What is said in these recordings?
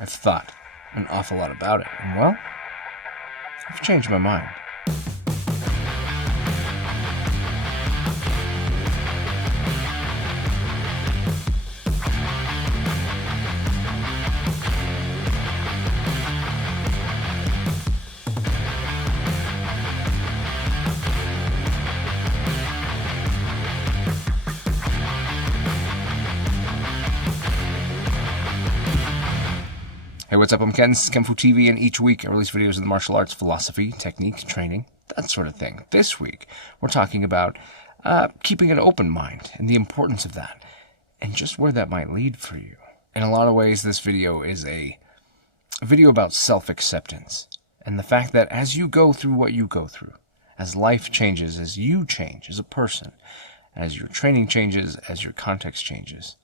I've thought an awful lot about it, and well, I've changed my mind. Hey, what's up? I'm Ken. This is kenfuTV, and each week I release videos of the martial arts, philosophy, technique, training, that sort of thing. This week, we're talking about keeping an open mind and the importance of that, and just where that might lead for you. In a lot of ways, this video is a video about self-acceptance, and the fact that as you go through what you go through, as life changes, as you change as a person, as your training changes, as your context changes,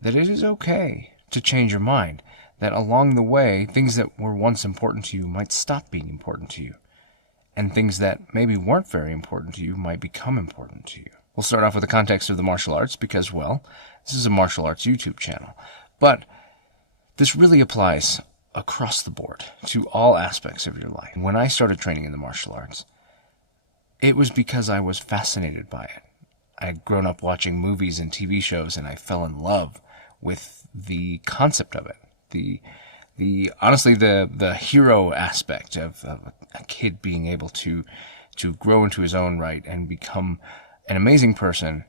that it is okay to change your mind. That along the way, things that were once important to you might stop being important to you. And things that maybe weren't very important to you might become important to you. We'll start off with the context of the martial arts because, well, this is a martial arts YouTube channel. But this really applies across the board to all aspects of your life. When I started training in the martial arts, it was because I was fascinated by it. I had grown up watching movies and TV shows, and I fell in love with the concept of it. Honestly, the hero aspect of a kid being able to grow into his own right and become an amazing person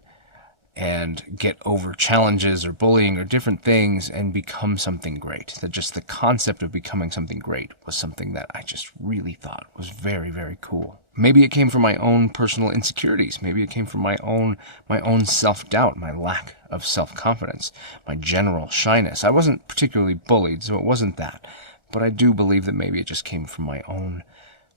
and get over challenges or bullying or different things and become something great. That just the concept of becoming something great was something that I just really thought was very, very cool. Maybe it came from my own personal insecurities. Maybe it came from my own self-doubt, my lack of self-confidence, my general shyness. I wasn't particularly bullied, so it wasn't that. But I do believe that maybe it just came from my own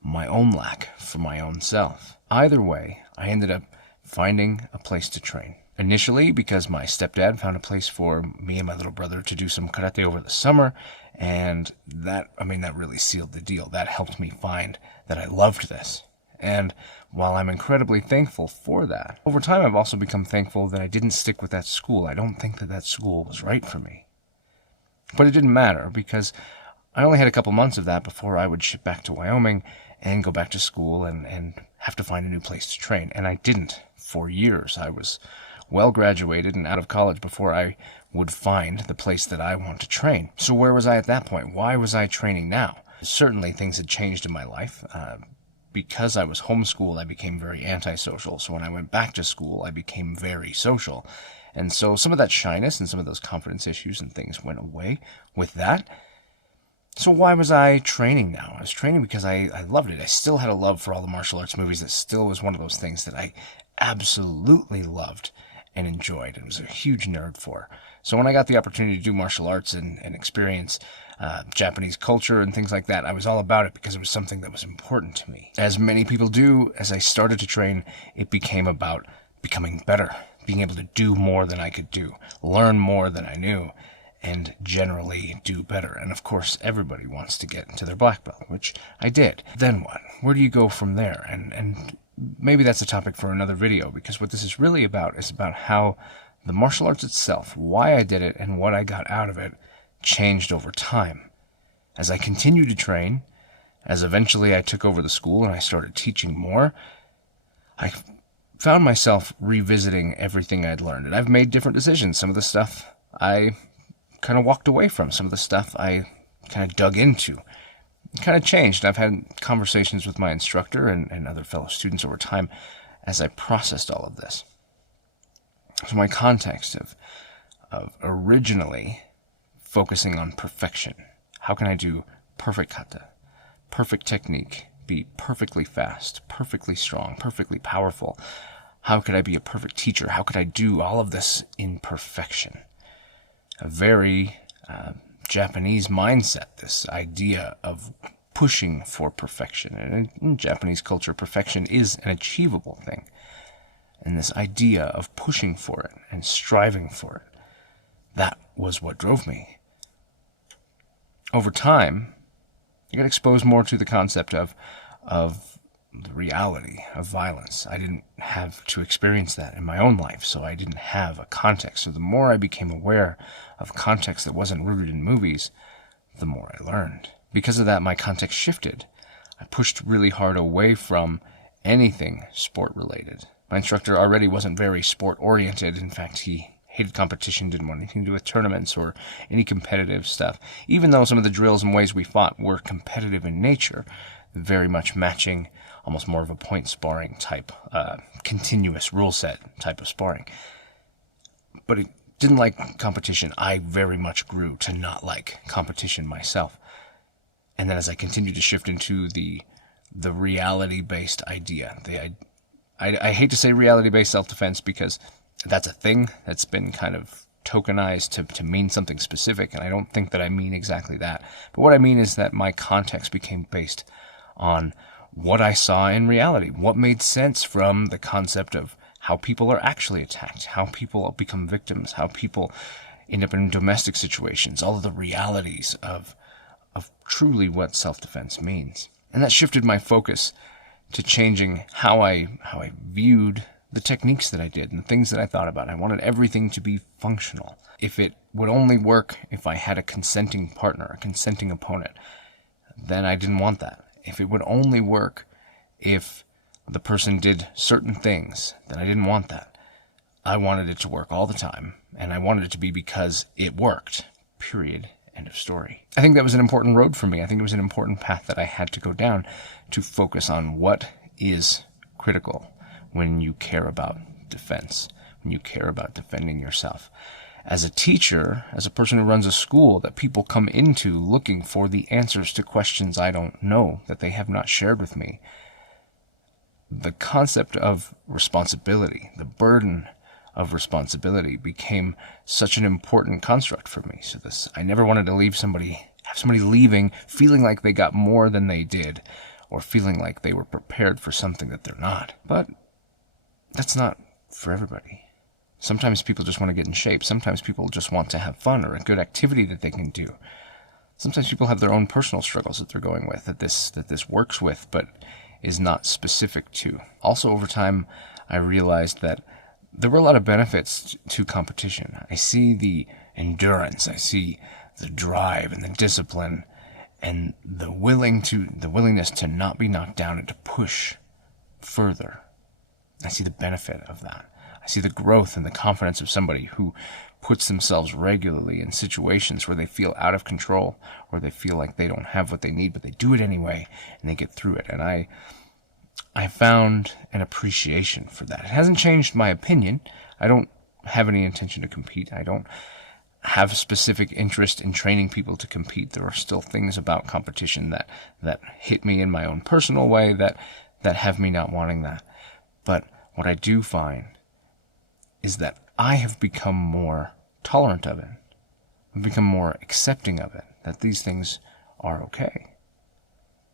lack for my own self. Either way, I ended up finding a place to train. Initially, because my stepdad found a place for me and my little brother to do some karate over the summer, and that really sealed the deal. That helped me find that I loved this. And while I'm incredibly thankful for that, over time I've also become thankful that I didn't stick with that school. I don't think that school was right for me. But it didn't matter, because I only had a couple months of that before I would ship back to Wyoming and go back to school and have to find a new place to train. And I didn't for years. I was well graduated and out of college before I would find the place that I want to train. So where was I at that point? Why was I training now? Certainly things had changed in my life. Because I was homeschooled, I became very antisocial. So when I went back to school, I became very social. And so some of that shyness and some of those confidence issues and things went away with that. So why was I training now? I was training because I loved it. I still had a love for all the martial arts movies. That still was one of those things that I absolutely loved and enjoyed and was a huge nerd for. So when I got the opportunity to do martial arts and experience Japanese culture and things like that, I was all about it because it was something that was important to me. As many people do, as I started to train, it became about becoming better, being able to do more than I could do, learn more than I knew, and generally do better. And of course, everybody wants to get into their black belt, which I did. Then what? Where do you go from there? And maybe that's a topic for another video, because what this is really about is about how the martial arts itself, why I did it and what I got out of it, changed over time. As I continued to train, as eventually I took over the school and I started teaching more, I found myself revisiting everything I'd learned. And I've made different decisions. Some of the stuff I kind of walked away from. Some of the stuff I kind of dug into. It kind of changed. I've had conversations with my instructor and other fellow students over time as I processed all of this. So my context of originally focusing on perfection. How can I do perfect kata, perfect technique, be perfectly fast, perfectly strong, perfectly powerful? How could I be a perfect teacher? How could I do all of this in perfection? A very Japanese mindset, this idea of pushing for perfection. And in Japanese culture, perfection is an achievable thing. And this idea of pushing for it and striving for it, that was what drove me. Over time, I got exposed more to the concept of the reality of violence. I didn't have to experience that in my own life, so I didn't have a context. So the more I became aware of context that wasn't rooted in movies, the more I learned. Because of that, my context shifted. I pushed really hard away from anything sport-related. My instructor already wasn't very sport-oriented. In fact, he hated competition, didn't want anything to do with tournaments or any competitive stuff. Even though some of the drills and ways we fought were competitive in nature, very much matching almost more of a point sparring type, continuous rule set type of sparring. But it didn't like competition. I very much grew to not like competition myself. And then as I continued to shift into the reality-based idea, I hate to say reality-based self-defense because that's a thing that's been kind of tokenized to mean something specific, and I don't think that I mean exactly that. But what I mean is that my context became based on what I saw in reality, what made sense from the concept of how people are actually attacked, how people become victims, how people end up in domestic situations, all of the realities of truly what self-defense means. And that shifted my focus to changing how I viewed the techniques that I did and the things that I thought about. I wanted everything to be functional. If it would only work if I had a consenting partner, a consenting opponent, then I didn't want that. If it would only work if the person did certain things, then I didn't want that. I wanted it to work all the time, and I wanted it to be because it worked. Period. End of story. I think that was an important road for me. I think it was an important path that I had to go down to focus on what is critical when you care about defense, when you care about defending yourself. As a teacher, as a person who runs a school that people come into looking for the answers to questions I don't know, that they have not shared with me, the concept of responsibility, the burden of responsibility became such an important construct for me. So I never wanted to have somebody leaving feeling like they got more than they did, or feeling like they were prepared for something that they're not. But that's not for everybody. Sometimes people just want to get in shape. Sometimes people just want to have fun or a good activity that they can do. Sometimes people have their own personal struggles that they're going with, that this works with, but is not specific to. Also, over time, I realized that there were a lot of benefits to competition. I see the endurance, I see the drive and the discipline, and the willingness to not be knocked down and to push further. I see the benefit of that. I see the growth and the confidence of somebody who puts themselves regularly in situations where they feel out of control, or they feel like they don't have what they need, but they do it anyway, and they get through it. And I found an appreciation for that. It hasn't changed my opinion. I don't have any intention to compete. I don't have specific interest in training people to compete. There are still things about competition that hit me in my own personal way that have me not wanting that. But what I do find is that I have become more tolerant of it. I've become more accepting of it, that these things are okay,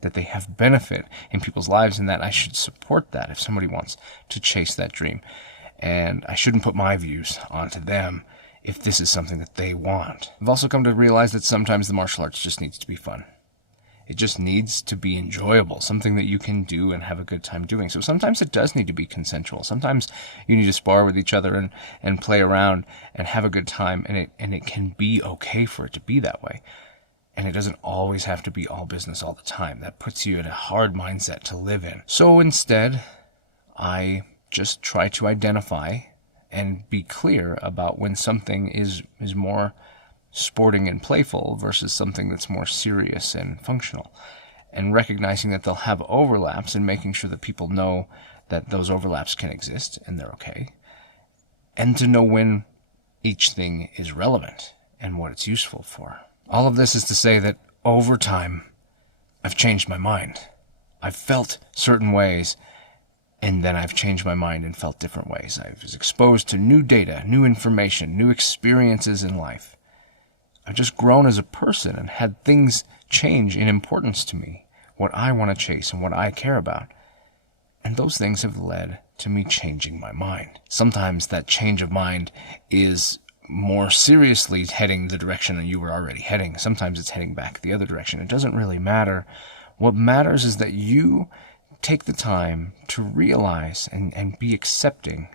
that they have benefit in people's lives, and that I should support that if somebody wants to chase that dream. And I shouldn't put my views onto them if this is something that they want. I've also come to realize that sometimes the martial arts just needs to be fun. It just needs to be enjoyable, something that you can do and have a good time doing. So sometimes it does need to be consensual. Sometimes you need to spar with each other and play around and have a good time, and it can be okay for it to be that way. And it doesn't always have to be all business all the time. That puts you in a hard mindset to live in. So instead, I just try to identify and be clear about when something is more sporting and playful versus something that's more serious and functional, and recognizing that they'll have overlaps and making sure that people know that those overlaps can exist and they're okay, and to know when each thing is relevant and what it's useful for. All of this is to say that over time, I've changed my mind. I've felt certain ways, and then I've changed my mind and felt different ways. I was exposed to new data, new information, new experiences in life. I've just grown as a person and had things change in importance to me, what I want to chase and what I care about. And those things have led to me changing my mind. Sometimes that change of mind is more seriously heading the direction that you were already heading. Sometimes it's heading back the other direction. It doesn't really matter. What matters is that you take the time to realize and be accepting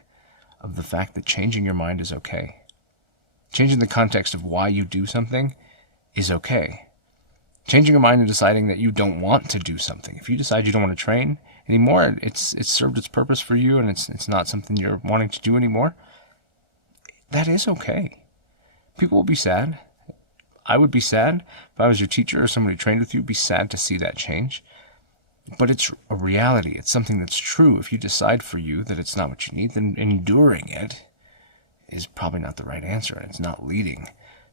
of the fact that changing your mind is okay. Changing the context of why you do something is okay. Changing your mind and deciding that you don't want to do something. If you decide you don't want to train anymore, it's served its purpose for you, and it's not something you're wanting to do anymore, that is okay. People will be sad. I would be sad if I was your teacher or somebody who trained with you. Be sad to see that change. But it's a reality. It's something that's true. If you decide for you that it's not what you need, then enduring it is probably not the right answer, and it's not leading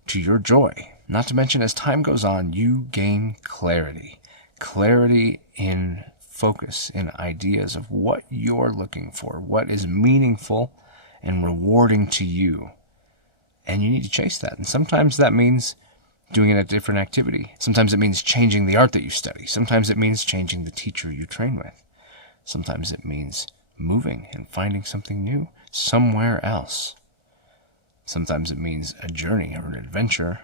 to your joy. Not to mention, as time goes on, you gain clarity. Clarity in focus, in ideas of what you're looking for, what is meaningful and rewarding to you. And you need to chase that. And sometimes that means doing a different activity. Sometimes it means changing the art that you study. Sometimes it means changing the teacher you train with. Sometimes it means moving and finding something new somewhere else. Sometimes it means a journey or an adventure,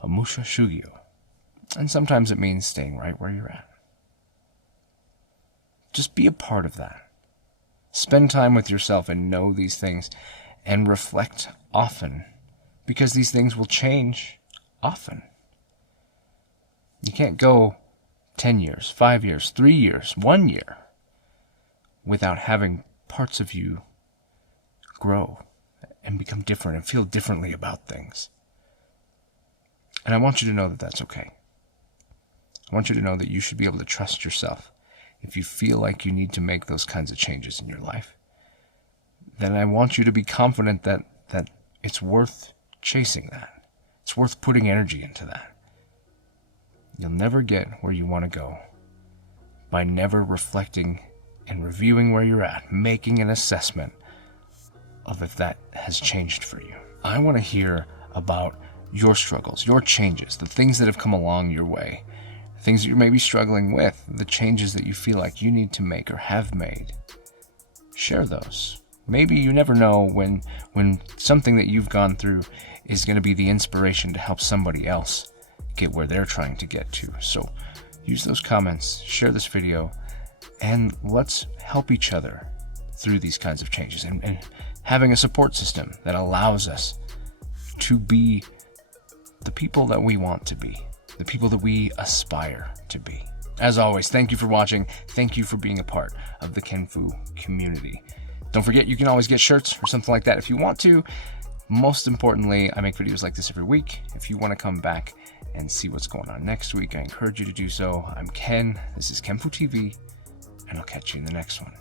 a musha shugyo. And sometimes it means staying right where you're at. Just be a part of that. Spend time with yourself and know these things, and reflect often, because these things will change often. You can't go 10 years, 5 years, 3 years, 1 year without having parts of you grow and become different and feel differently about things. And I want you to know that that's okay. I want you to know that you should be able to trust yourself. If you feel like you need to make those kinds of changes in your life, then I want you to be confident that it's worth chasing that. It's worth putting energy into that. You'll never get where you want to go by never reflecting and reviewing where you're at, making an assessment of if that has changed for you. I want to hear about your struggles, your changes, the things that have come along your way, things that you may be struggling with, the changes that you feel like you need to make or have made. Share those. Maybe you never know when something that you've gone through is going to be the inspiration to help somebody else get where they're trying to get to. So use those comments, share this video, and let's help each other through these kinds of changes, and having a support system that allows us to be the people that we want to be, the people that we aspire to be. As always, thank you for watching. Thank you for being a part of the Kenfu community. Don't forget, you can always get shirts or something like that if you want to. Most importantly, I make videos like this every week. If you want to come back and see what's going on next week, I encourage you to do so. I'm Ken, this is kenfuTV, and I'll catch you in the next one.